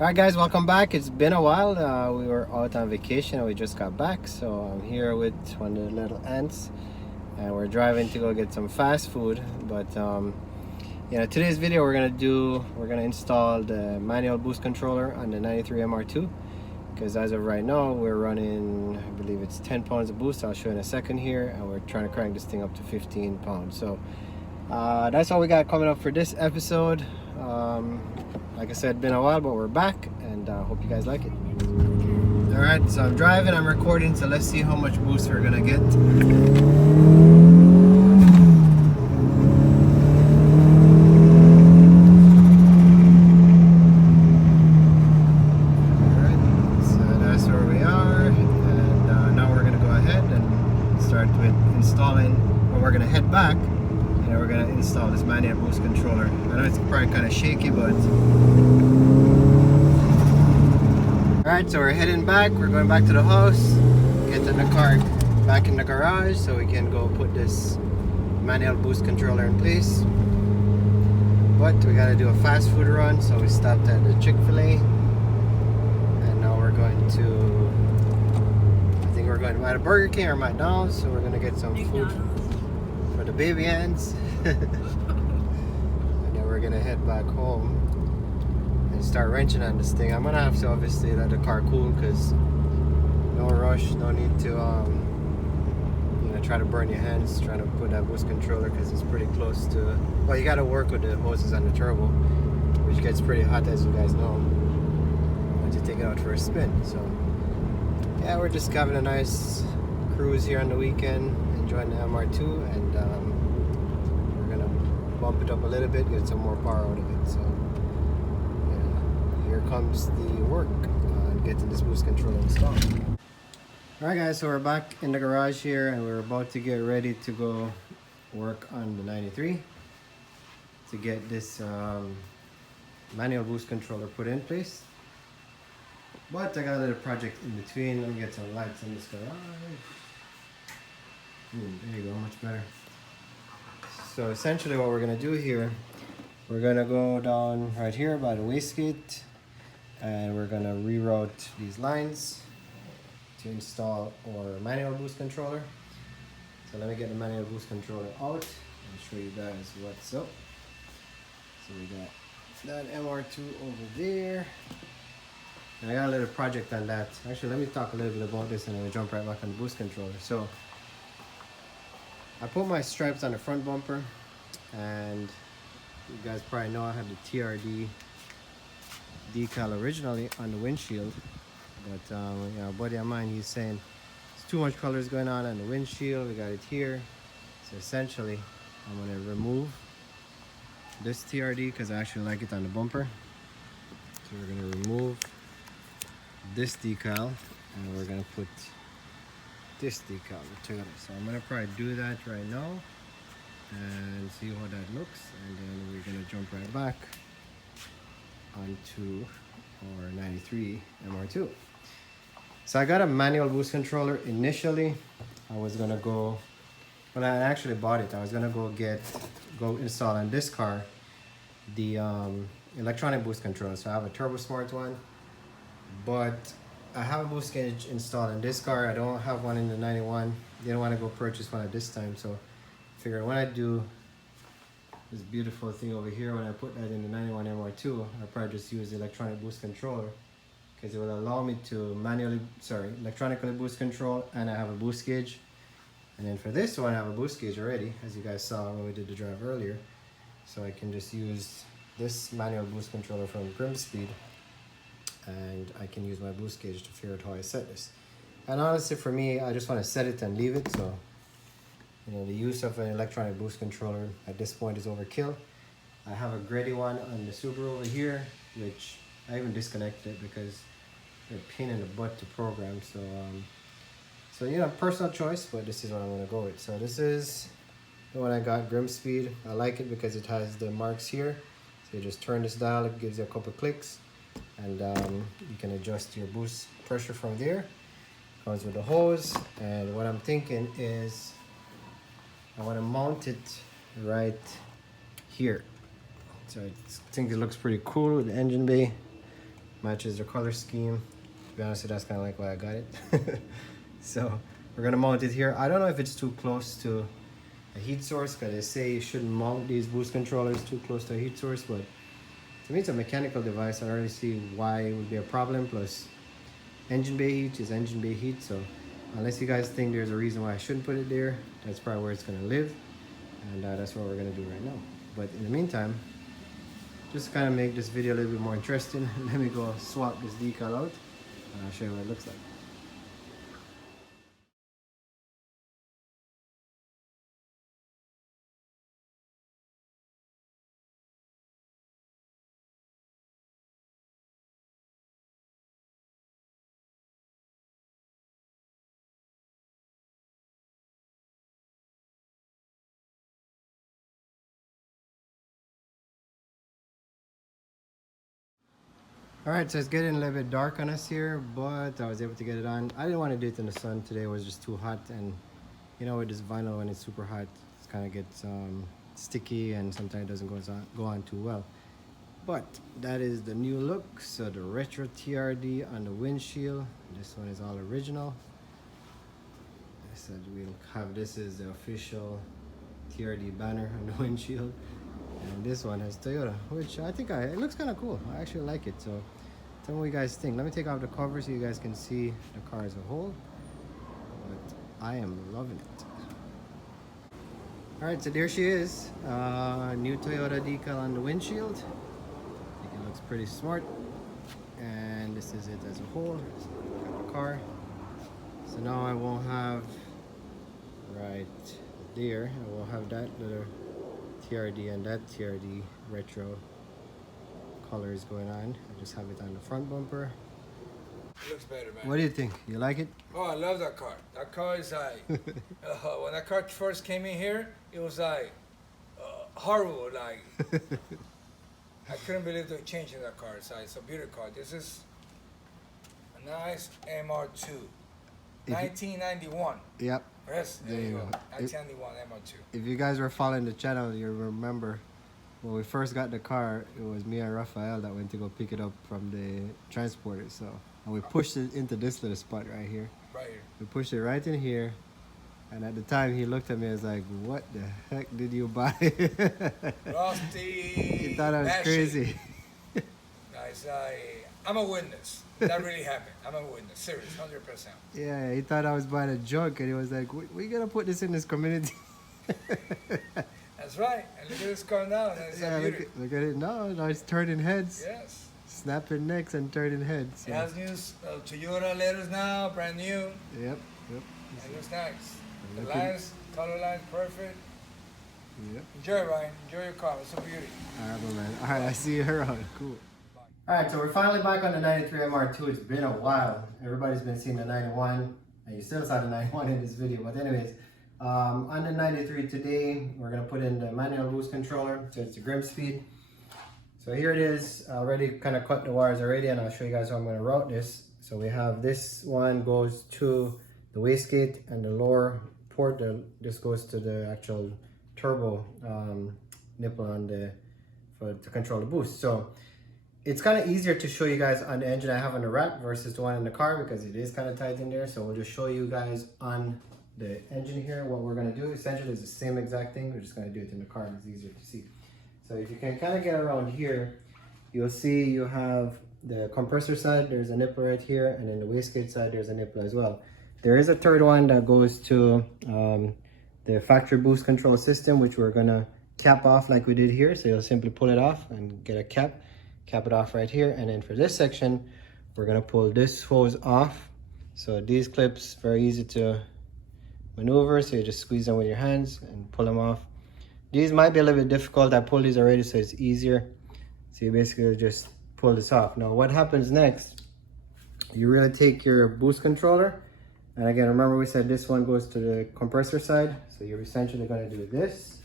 Alright guys, welcome back. It's been a while. We were out on vacation and we just got back. So I'm here with one of the little ants and we're driving to go get some fast food. But today's video we're gonna install the manual boost controller on the 93 MR2. Because as of right now we're running, I believe it's 10 pounds of boost. I'll show you in a second here, and we're trying to crank this thing up to 15 pounds. So that's all we got coming up for this episode. Like I said, been a while, but we're back, and hope you guys like it. All right, so I'm driving, I'm recording, so let's see how much boost we're gonna get. All right, so that's where we are, and now we're gonna go ahead and start with installing, or we're gonna head back. And we're gonna install this manual boost controller. I know it's probably kind of shaky, but alright, so we're heading back. We're going back to the house, getting the car back in the garage so we can go put this manual boost controller in place. But we gotta do a fast food run, so we stopped at the Chick-fil-A, and now we're going to, I think we're going to either Burger King or McDonald's, so we're gonna get some food for the baby ants. And then we're gonna head back home and start wrenching on this thing. I'm gonna have to obviously let the car cool, because no rush, no need to try to burn your hands trying to put that boost controller, because it's pretty close to, well, you gotta work with the hoses on the turbo, which gets pretty hot, as you guys know, once you take it out for a spin. So yeah, we're just having a nice cruise here on the weekend, enjoying the MR2, and we're gonna bump it up a little bit, get some more power out of it. So yeah, here comes the work on getting this boost controller installed. Alright guys, so we're back in the garage here, and we're about to get ready to go work on the 93 to get this manual boost controller put in place. But I got a little project in between. Let me get some lights in this garage. There you go, much better. So essentially what we're gonna do here, we're gonna go down right here by the wastegate, and we're gonna reroute these lines to install our manual boost controller. So let me get the manual boost controller out and show you guys what's up. So we got that MR2 over there. And I got a little project on that. Actually, let me talk a little bit about this and then we'll jump right back on the boost controller. So I put my stripes on the front bumper, and you guys probably know I had the TRD decal originally on the windshield, but a buddy of mine, he's saying there's too much colors going on the windshield. We got it here, so essentially I'm going to remove this TRD because I actually like it on the bumper. So we're going to remove this decal and we're going to put this decal together. So I'm gonna probably do that right now and see how that looks, and then we're gonna jump right back onto our 93 MR2. So I got a manual boost controller. Initially I was gonna go, when I actually bought it, I was gonna go install on this car the electronic boost controller. So I have a Turbo Smart one, but I have a boost gauge installed in this car. I don't have one in the 91. Didn't want to go purchase one at this time, so I figured when I do this beautiful thing over here, when I put that in the 91 MR2, I'll probably just use the electronic boost controller, because it will allow me to electronically boost control, and I have a boost gauge. And then for this one, I have a boost gauge already, as you guys saw when we did the drive earlier. So I can just use this manual boost controller from Grimmspeed, and I can use my boost gauge to figure out how I set this. And honestly, for me, I just want to set it and leave it. So the use of an electronic boost controller at this point is overkill. I have a gritty one on the Subaru over here, which I even disconnected because they're a pain in the butt to program. So personal choice, but this is what I'm going to go with. So this is the one I got, Grimmspeed. I like it because it has the marks here. So you just turn this dial, it gives you a couple clicks, and you can adjust your boost pressure from there. Comes with a hose, and what I'm thinking is I want to mount it right here. So I think it looks pretty cool with the engine bay matches the color scheme. To be honest, that's kind of like why I got it. So we're gonna mount it here. I don't know if it's too close to a heat source, because they say you shouldn't mount these boost controllers too close to a heat source, but to me it's a mechanical device. I don't really see why it would be a problem. Plus engine bay heat is engine bay heat, so unless you guys think there's a reason why I shouldn't put it there, that's probably where it's gonna live, and that's what we're gonna do right now. But in the meantime, just to kind of make this video a little bit more interesting, let me go swap this decal out and I'll show you what it looks like. Alright, so it's getting a little bit dark on us here, but I was able to get it on. I didn't want to do it in the sun today, it was just too hot, and you know, with this vinyl, when it's super hot, it kind of gets sticky, and sometimes it doesn't go on too well. But that is the new look. So the retro TRD on the windshield. This one is all original. I said we'll have this as the official TRD banner on the windshield. And this one has Toyota, which I think it looks kind of cool. I actually like it. So tell me what you guys think. Let me take off the cover so you guys can see the car as a whole. But I am loving it. All right, so there she is. New Toyota decal on the windshield. I think it looks pretty smart. And this is it as a whole. So look at the car. So now I won't have right there. I will have that little TRD and that TRD retro colors going on. I just have it on the front bumper. It looks better, man. What do you think? You like it? Oh, I love that car. That car is like, when that car first came in here, it was like horrible. Like, I couldn't believe they changed that car. It's a beautiful car. This is a nice MR2, 1991. Yep. Yes, there you go. 1991 MR2. If you guys were following the channel, you remember when we first got the car, it was me and Rafael that went to go pick it up from the transporter. So, and we pushed it into this little spot right here. Right here. We pushed it right in here. And at the time, he looked at me and was like, "What the heck did you buy?" Rusty. He thought I was crazy. Guys, I'm a witness. That really happened. I'm a witness. Serious, 100%. Yeah, he thought I was buying a junk, and he was like, "We gotta put this in this community." That's right. And look at this car now. It's yeah, look at it now. Now it's turning heads. Yes. Snapping necks and turning heads. It has new Toyota letters now, brand new. Yep. It looks nice. The lines, color lines, perfect. Yep. Enjoy, Ryan. Enjoy your car. It's a beauty. All right, man. All right, I see you around. Cool. All right, so we're finally back on the 93 MR2. It's been a while. Everybody's been seeing the 91, and you still saw the 91 in this video. But anyways, on the 93 today, we're gonna put in the manual boost controller. So it's the Grimmspeed. So here it is. I already kind of cut the wires already, and I'll show you guys how I'm gonna route this. So we have this one goes to the wastegate, and the lower port, this goes to the actual turbo nipple on to control the boost. So it's kind of easier to show you guys on the engine I have on the rack versus the one in the car, because it is kind of tight in there. So we'll just show you guys on the engine here what we're going to do. Essentially it's the same exact thing. We're just going to do it in the car, and it's easier to see. So if you can kind of get around here, you'll see you have the compressor side, there's a nipple right here, and then the wastegate side, there's a nipple as well. There is a third one that goes to the factory boost control system, which we're gonna cap off like we did here. So you'll simply pull it off and get a cap it off right here. And then for this section, we're gonna pull this hose off. So these clips, very easy to maneuver. So you just squeeze them with your hands and pull them off. These might be a little bit difficult. I pulled these already, so it's easier. So you basically just pull this off. Now what happens next, you really take your boost controller, and again, remember we said this one goes to the compressor side. So you're essentially gonna do this.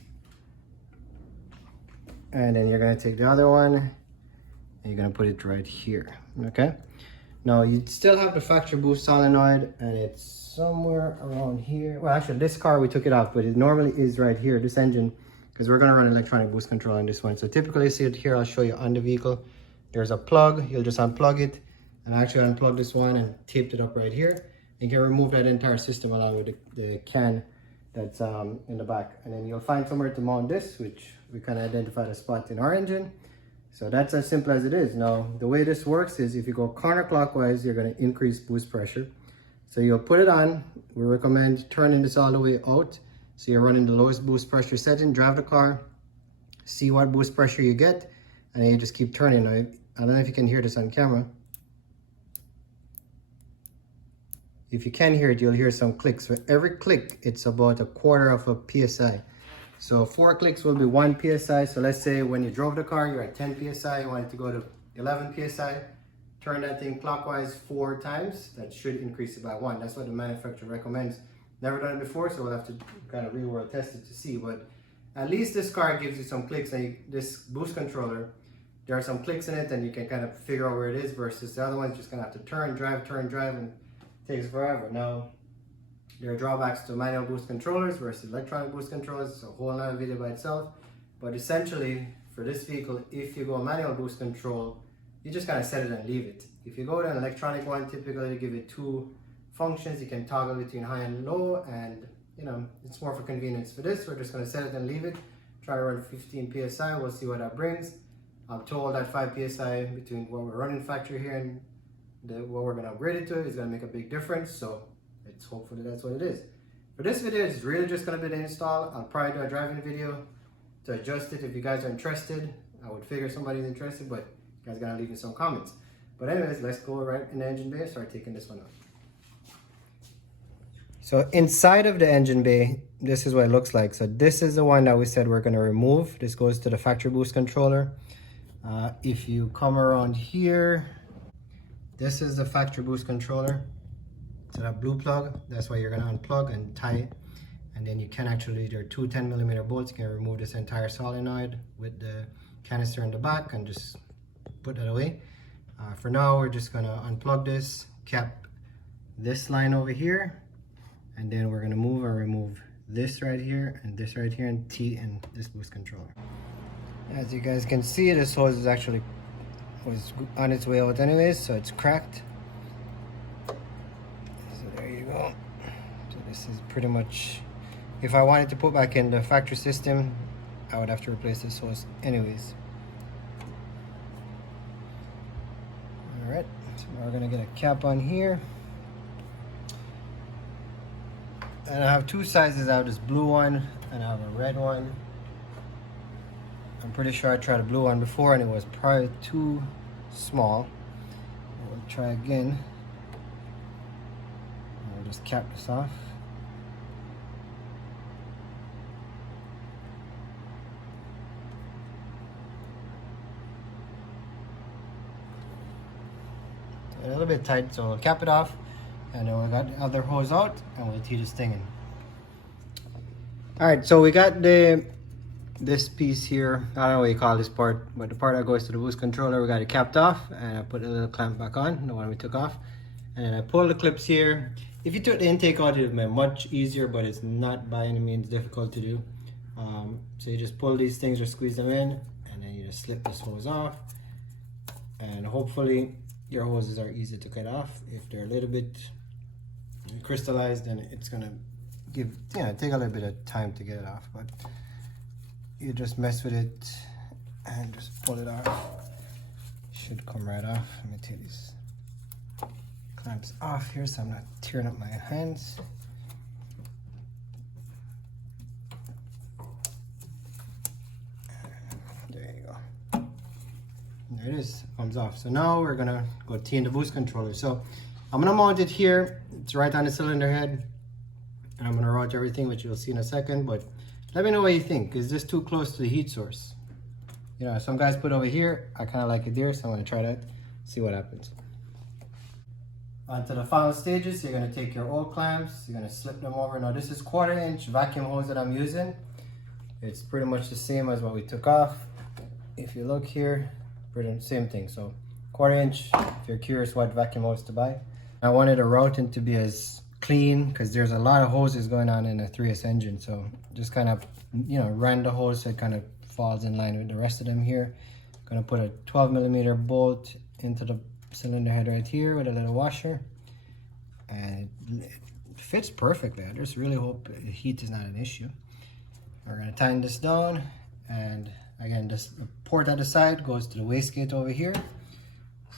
And then you're gonna take the other one and you're gonna put it right here, okay? Now you still have the factory boost solenoid, and it's somewhere around here. Well, actually this car we took it off, but it normally is right here, this engine, because we're gonna run electronic boost control on this one. So typically you see it here, I'll show you on the vehicle. there's a plug. You'll just unplug it, and I actually unplugged this one and taped it up right here. You can remove that entire system along with the can that's in the back, and then you'll find somewhere to mount this, which we kind of identified a spot in our engine. So that's as simple as it is. Now, the way this works is if you go counterclockwise, you're going to increase boost pressure. So you'll put it on. We recommend turning this all the way out. So you're running the lowest boost pressure setting, drive the car, see what boost pressure you get, and then you just keep turning. I don't know if you can hear this on camera. If you can hear it, you'll hear some clicks. For every click, it's about 1/4 of a PSI. So 4 clicks will be 1 PSI. So let's say when you drove the car, you're at 10 PSI, you want it to go to 11 PSI. Turn that thing clockwise 4 times. That should increase it by 1. That's what the manufacturer recommends. Never done it before, so we'll have to kind of real world test it to see. But at least this car gives you some clicks. And this boost controller, there are some clicks in it, and you can kind of figure out where it is, versus the other one's just gonna have to turn, drive, and takes forever. Now, there are drawbacks to manual boost controllers versus electronic boost controllers. It's a whole other video by itself. But essentially, for this vehicle, if you go manual boost control, you just kind of set it and leave it. If you go to an electronic one, typically they give you 2 functions. You can toggle between high and low, and you know, it's more for convenience. For this, we're just going to set it and leave it. Try to run 15 PSI. We'll see what that brings. I'm told that 5 PSI between what we're running factory here and what we're going to upgrade it to is going to make a big difference. So it's hopefully that's what it is. For this video, it's really just going to be the install. I'll probably do a driving video to adjust it. If you guys are interested, I would figure somebody's interested, but you guys gotta leave me some comments. But anyways, let's go right in the engine bay and start taking this one out. So inside of the engine bay, this is what it looks like. So this is the one that we said we're gonna remove. This goes to the factory boost controller. If you come around here, this is the factory boost controller. So that blue plug, that's why you're gonna unplug and tie it. And then you can actually, there are 2 10mm bolts. You can remove this entire solenoid with the canister in the back and just put that away. For now, we're just gonna unplug this, cap this line over here, and then we're gonna move and remove this right here and this right here and T and this boost controller. As you guys can see, this hose is actually was on its way out anyways, so it's cracked. So there you go. So this is pretty much, if I wanted to put back in the factory system, I would have to replace this hose anyways. Alright, so we're gonna get a cap on here. And I have 2 sizes. I have this blue one and I have a red one. I'm pretty sure I tried a blue one before and it was probably too small. We'll try again. We'll just cap this off. A little bit tight, so we'll cap it off, and then we got the other hose out, and we'll tee this thing in. All right, so we got this piece here. I don't know what you call this part, but the part that goes to the boost controller, we got it capped off, and I put a little clamp back on, the one we took off, and then I pull the clips here. If you took the intake out, it would be much easier, but it's not by any means difficult to do. So you just pull these things or squeeze them in, and then you just slip this hose off, and hopefully your hoses are easy to cut off. If they're a little bit crystallized, then it's gonna take a little bit of time to get it off, but you just mess with it and just pull it off. Should come right off. Let me take these clamps off here so I'm not tearing up my hands. There you go. There it is, comes off. So now we're gonna go tee in the boost controller. So I'm gonna mount it here. It's right on the cylinder head. And I'm gonna route everything, which you'll see in a second, but let me know what you think. Is this too close to the heat source? You know, some guys put over here. I kind of like it there, so I'm gonna try that, see what happens. On to the final stages. You're gonna take your old clamps, you're gonna slip them over. Now this is 1/4 inch vacuum hose that I'm using. It's pretty much the same as what we took off. If you look here, pretty same thing. So 1/4 inch, if you're curious what vacuum hose to buy. I wanted the routing to be as clean because there's a lot of hoses going on in a 3S engine. So just kind of, you know, ran the hose so it kind of falls in line with the rest of them here. Gonna put a 12mm bolt into the cylinder head right here with a little washer, and it fits perfectly. I just really hope heat is not an issue. We're gonna tighten this down, and again, this port at the side goes to the wastegate over here.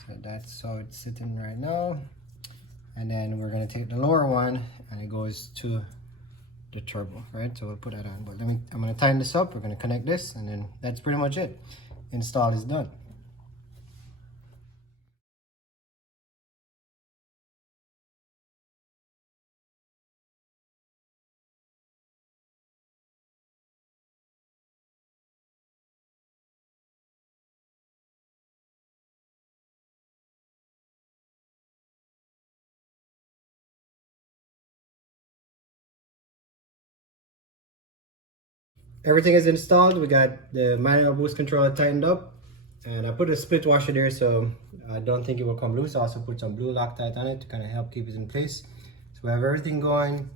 So that's how it's sitting right now. And then we're gonna take the lower one and it goes to the turbo, right? So we'll put that on. But I'm gonna tighten this up. We're gonna connect this, and then that's pretty much it. Install is done. Everything is installed. We got the manual boost controller tightened up, and I put a split washer there so I don't think it will come loose. I also put some blue Loctite on it to kind of help keep it in place. So we have everything going.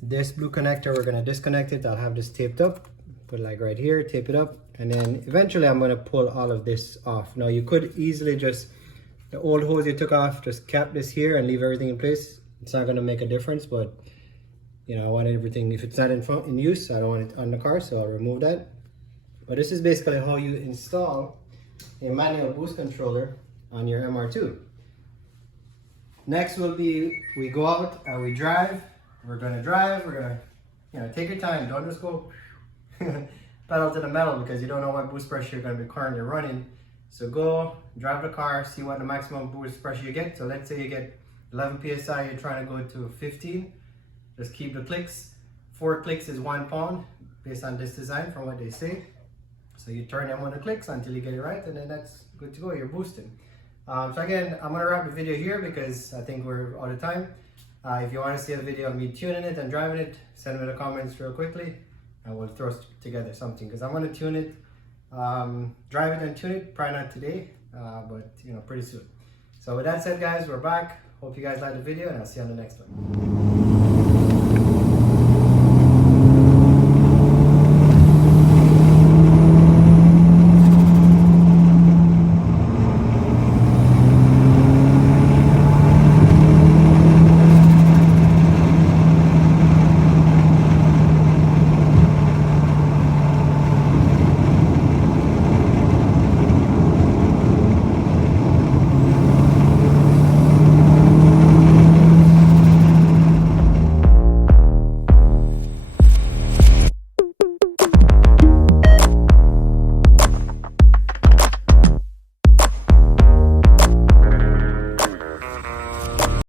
This blue connector, we're gonna disconnect it. I'll have this taped up, put it like right here, tape it up, and then eventually I'm gonna pull all of this off. Now you could easily just, the old hose you took off, just cap this here and leave everything in place. It's not gonna make a difference, but you know, I want everything, if it's not in use, I don't want it on the car, so I'll remove that. But this is basically how you install a manual boost controller on your MR2. Next will be, we go out and we drive. We're gonna drive, we're gonna, you know, take your time, don't just go pedal to the metal because you don't know what boost pressure you're gonna be currently running. So go, drive the car, see what the maximum boost pressure you get. So let's say you get 11 PSI, you're trying to go to 15. Just keep the clicks. 4 clicks is 1 pound based on this design from what they say. So you turn them on the clicks until you get it right, and then that's good to go, you're boosting. So again, I'm gonna wrap the video here because I think we're out of time. If you wanna see a video of me tuning it and driving it, send me the comments real quickly and we'll throw together something because I'm gonna tune it, drive it and tune it, probably not today, but you know, pretty soon. So with that said guys, we're back. Hope you guys liked the video and I'll see you on the next one.